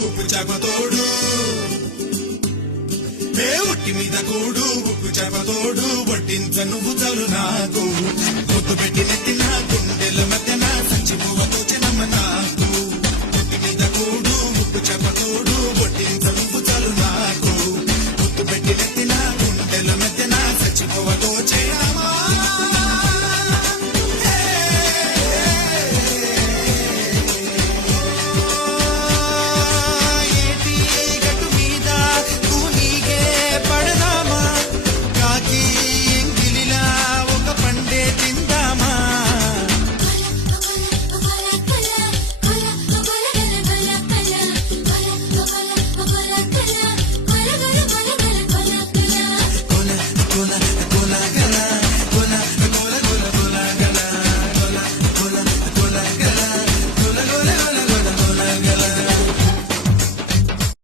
ఉప్పు చేపతోడు ఒట్టి మీద కూడు ఉప్పు చేపతోడు వడ్డించ నువ్వు చాలు నాకు ముద్దు పెట్టి నెత్తిన గుండెల మధ్యన సంచి పువ్వ తోచనమ్మ నాకు